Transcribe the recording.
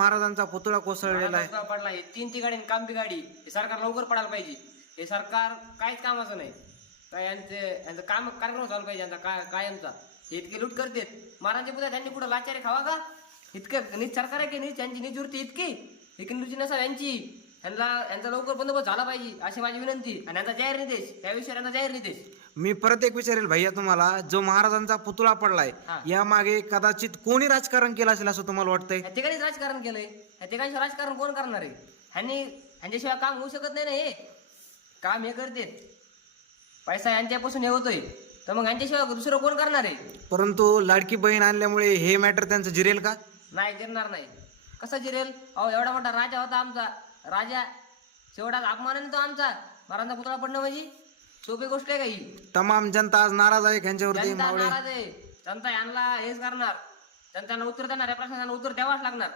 महाराजांचा पुतळा कोसळलेला आहे. पुतळा पडला आहे, 3 ठिकाणी काम बिगाडी. हे सरकार लवकर पडायला पाहिजे. हे सरकार काहीच कामाचं नाही. काय यांचं काम कार्यक्रम चालू पाहिजे यांचा कायमचा. हे इतके लूट करतात महाराजांचे पुतळा. त्यांनी कुठं लाचारे खावा का? इतकं नीच सरकार आहे की नीच त्यांची नीच वृत्ती इतकी नुची नसा यांची. यांचा लवकर बंदोबस्त झाला पाहिजे अशी माझी विनंती. आणि यांचा जाहीर निर्देश, त्या विषयावर यांचा जाहीर निर्देश. मी परत एक विचारेल भैया तुम्हाला, जो महाराजांचा पुतळा पडलाय या मागे कदाचित कोणी राजकारण केलं असेल असं तुम्हाला वाटतंय? ह्या ठिकाणीच राजकारण केलंय. ह्या ठिकाणी राजकारण कोण करणार आहे? ह्यांच्याशिवाय काम होऊ शकत नाही ना. हे काम हे करते, पैसा यांच्यापासून हे होतोय, तर मग यांच्याशिवाय दुसरं कोण करणार आहे? परंतु लाडकी बहीण आणल्यामुळे हे मॅटर त्यांचं जिरेल का? नाही, जिरणार नाही. कसं जिरेल? अहो, एवढा मोठा राजा होता आमचा. राजा शेवटात अपमानाने तो आमचा महाराजांचा पुतळा पडणं म्हणजे सोपी गोष्ट आहे का ही? तमाम जनता आज नाराज आहे यांच्यावरती. जनता नाराज आहे. जनता यांना हेच करणार. जनतांना उत्तर देणार, प्रशासनाला उत्तर द्यावाच लागणार.